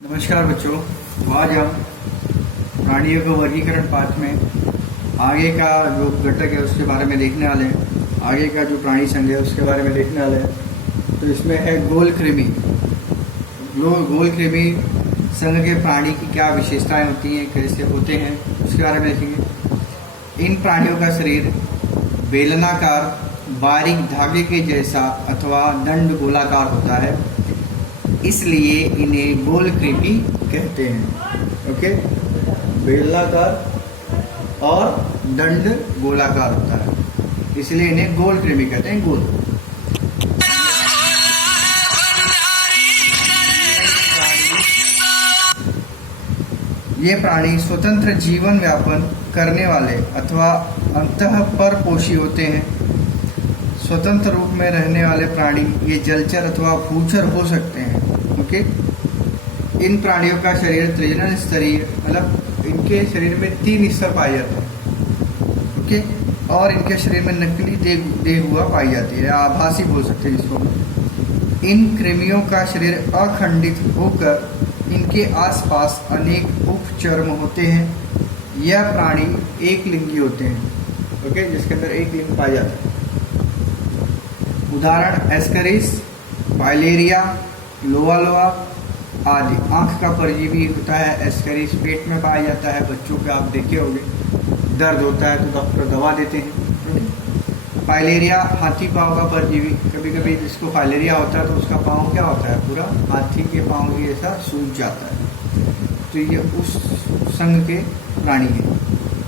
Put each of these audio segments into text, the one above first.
नमस्कार बच्चों, तो आज हम प्राणियों के वर्गीकरण पाठ में आगे का जो घटक है उसके बारे में देखने वाले हैं। आगे का जो प्राणी संघ है उसके बारे में देखने वाले हैं। तो इसमें है गोलकृमि। गोलकृमि संघ के प्राणी की क्या विशेषताएं होती हैं, कैसे होते हैं, उसके बारे में देखेंगे। इन प्राणियों का शरीर बेलनाकार, बारीक धागे के जैसा अथवा दंड गोलाकार होता है, इसलिए इन्हें गोलकृमि कहते हैं। ओके, बेलनाकार और दंड गोलाकार होता है, इसलिए इन्हें गोलकृमि कहते हैं। गोल ये प्राणी स्वतंत्र जीवन यापन करने वाले अथवा अंतःपरपोषी होते हैं। स्वतंत्र रूप में रहने वाले प्राणी ये जलचर अथवा भूचर हो सकते हैं। ओके, इन प्राणियों का शरीर त्रिजनन स्तरीय, मतलब इनके शरीर में 3 स्तर पाए जाते हैं। ओके, और इनके शरीर में नकली देह हुआ पाई जाती है, आभासी बोल सकते हैं इसको। इन कृमियों का शरीर अखंडित होकर इनके आसपास अनेक उपचर्म होते हैं। यह प्राणी एक लिंगी होते हैं। ओके, जिसके अंदर एक लिंग पाया जाता है। उदाहरण एस्करिस, फाइलेरिया, लोआ आदि। आंख का परजीवी होता है एस्करिस, पेट में पाया जाता है। बच्चों के आप देखे होंगे, दर्द होता है तो डॉक्टर दवा देते हैं। फाइलेरिया हाथी पांव का परजीवी। कभी कभी जिसको फाइलेरिया होता है तो उसका पांव क्या होता है, पूरा हाथी के पांव की जैसा सूज जाता है। तो ये उस संघ के प्राणी हैं।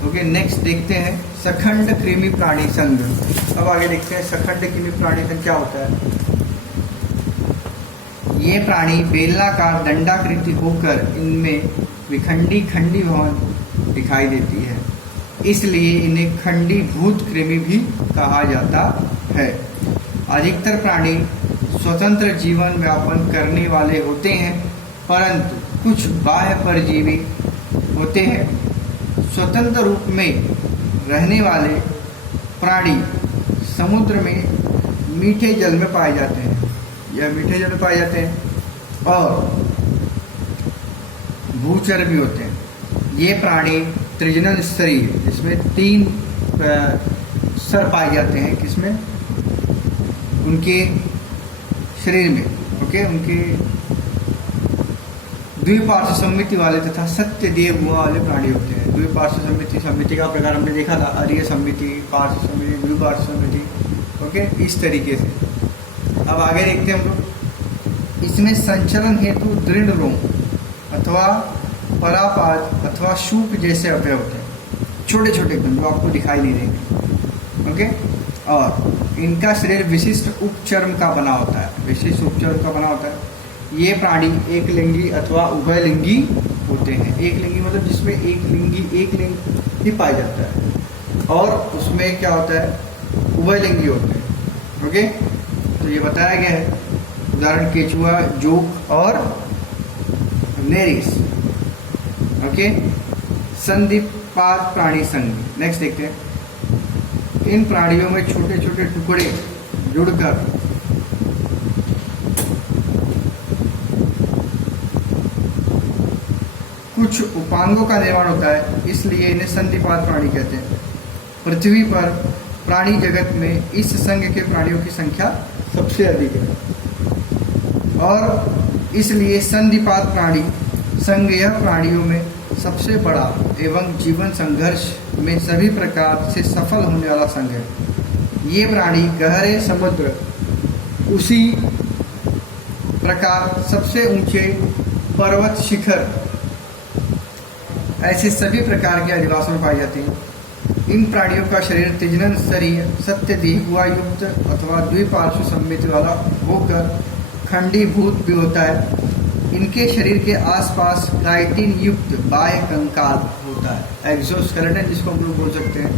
ओके, नेक्स्ट देखते हैं सखंड कृमि प्राणी संघ। अब आगे देखते हैं सखंड कृमि प्राणी संघ क्या होता है। ये प्राणी बेलनाकार दंडाकृति होकर इनमें विखंडी खंडी भवन दिखाई देती है, इसलिए इन्हें खंडीभूत कृमि भी कहा जाता है। अधिकतर प्राणी स्वतंत्र जीवन यापन करने वाले होते हैं, परंतु कुछ बाह्य परजीवी होते हैं। स्वतंत्र रूप में रहने वाले प्राणी समुद्र में मीठे जल में पाए जाते हैं, या मीठे जल में पाए जाते हैं, और भूचर भी होते हैं। ये प्राणी त्रिजनन स्तरीय, जिसमें 3 स्तर पाए जाते हैं। किसमें? उनके शरीर में। ओके, उनके द्विपार्श्व सम्मिति वाले तथा सत्य देव गुहा वाले प्राणी होते हैं। द्विपार्श्व सम्मिति का प्रकार हमने देखा था, अरीय सम्मिति, पार्श्व सम्मिति, द्विपार्श्व सम्मिति। ओके, इस तरीके से। अब आगे देखते हैं हम लोग। इसमें संचलन हेतु दृढ़ रोम अथवा परापाद अथवा शूप जैसे अवयव होते हैं, छोटे छोटे एकदम, जो आपको दिखाई नहीं देंगे। ओके, और इनका शरीर विशिष्ट उपचर्म का बना होता है, विशिष्ट उपचर्म का बना होता है। ये प्राणी एक लिंगी अथवा उभयलिंगी होते हैं। एक लिंगी मतलब जिसमें एक लिंग ही पाया जाता है, और उसमें क्या होता है, उभयलिंगी होते हैं। ओके, तो ये बताया गया है। उदाहरण केचुआ, जोक और नेरिस। ओके, संधिपाद प्राणी संघ। नेक्स्ट देखते हैं। इन प्राणियों में छोटे छोटे टुकड़े जुड़कर कुछ उपांगों का निर्माण होता है, इसलिए इन्हें संधिपाद प्राणी कहते हैं। पृथ्वी पर प्राणी जगत में इस संघ के प्राणियों की संख्या सबसे अधिक है, और इसलिए संधिपाद प्राणी संघ यह प्राणियों में सबसे बड़ा एवं जीवन संघर्ष में सभी प्रकार से सफल होने वाला संघ है। ये प्राणी गहरे समुद्र, उसी प्रकार सबसे ऊंचे पर्वत शिखर, ऐसे सभी प्रकार के अधिवासों में पाई जाती हैं। इन प्राणियों का शरीर त्रिजनन स्तरीय, सत्य देहुआ युक्त अथवा द्विपार्श्व सम्मिति वाला होकर खंडीभूत भी होता है। इनके शरीर के आसपास काइटिन युक्त बाह्य कंकाल होता है, एक्सोस्केलेटन जिसको हम लोग बोल सकते हैं।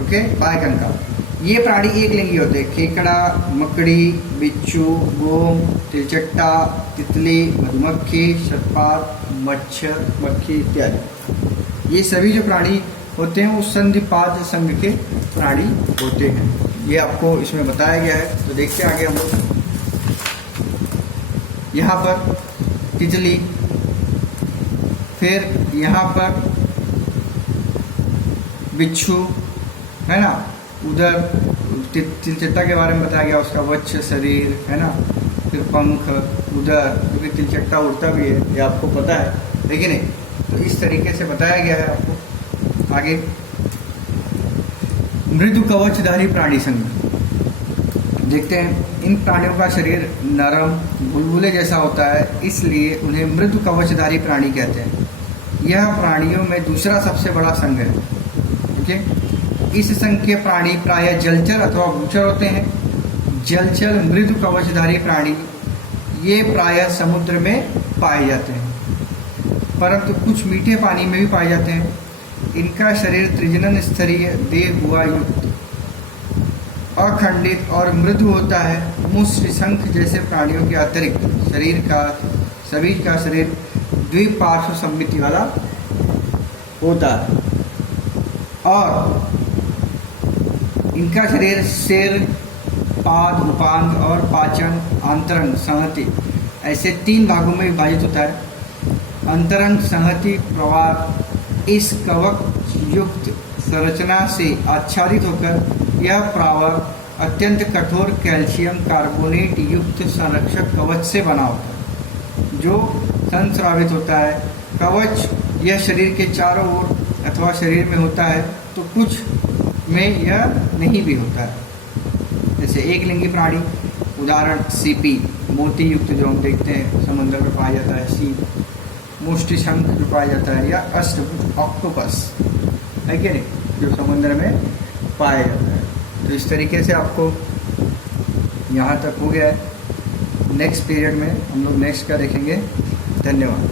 ओके, बाह्य कंकाल। ये प्राणी एक लिंगी होते हैं। खेकड़ा, मकड़ी, बिच्छू, गोम, तिलचट्टा, तितली, मधुमक्खी, शतपात, मच्छर, मक्खी इत्यादि, ये सभी जो प्राणी होते हैं उस संधिपाद संघ के प्राणी होते हैं। ये आपको इसमें बताया गया है। तो देखते हैं आगे हम लोग। यहाँ पर तितली, फिर यहाँ पर बिच्छू है ना, उधर तिलचट्टा के बारे में बताया गया, उसका वक्ष शरीर है ना, फिर पंख उधर, क्योंकि तिलचट्टा उड़ता भी है, ये आपको पता है लेकिन नहीं। तो इस तरीके से बताया गया है आपको। आगे मृदु कवचधारी प्राणी संघ देखते हैं। इन प्राणियों का शरीर नरम बुलबुले जैसा होता है, इसलिए उन्हें मृदु कवचधारी प्राणी कहते हैं। यह प्राणियों में दूसरा सबसे बड़ा संघ है। ठीक है, इस संघ के प्राणी प्रायः जलचर अथवा भूचर होते हैं। जलचर मृदु कवचधारी प्राणी ये प्रायः समुद्र में पाए जाते हैं, परंतु कुछ मीठे पानी में भी पाए जाते हैं। इनका शरीर त्रिजनन स्तरीय देह हुआ युक्त अखंडित और मृदु होता है। मुष्ट शंख जैसे प्राणियों के अतिरिक्त सभी का शरीर द्विपार्श्व सममिति वाला होता है और इनका शरीर सिर, पाद, उपांग और पाचन, अंतरंग, संहति ऐसे 3 भागों में विभाजित होता है। अंतरंग संहति प्रवाह इस कवच युक्त संरचना से आच्छादित होकर यह प्रावर अत्यंत कठोर कैल्शियम कार्बोनेट युक्त संरक्षक कवच से बना होता है जो संस्रावित होता है। कवच यह शरीर के चारों ओर अथवा शरीर में होता है, तो कुछ में यह नहीं भी होता है। जैसे एक लिंगी प्राणी, उदाहरण सीपी, मोती युक्त जो हम देखते हैं समुद्र में पाया जाता है, सीप, मुष्टि शंख जो पाया जाता है, या अष्टभुज ऑक्टोपस है कि नहीं, जो समुद्र में पाया जाता है। तो इस तरीके से आपको यहाँ तक हो गया है। नेक्स्ट पीरियड में हम लोग नेक्स्ट का देखेंगे। धन्यवाद।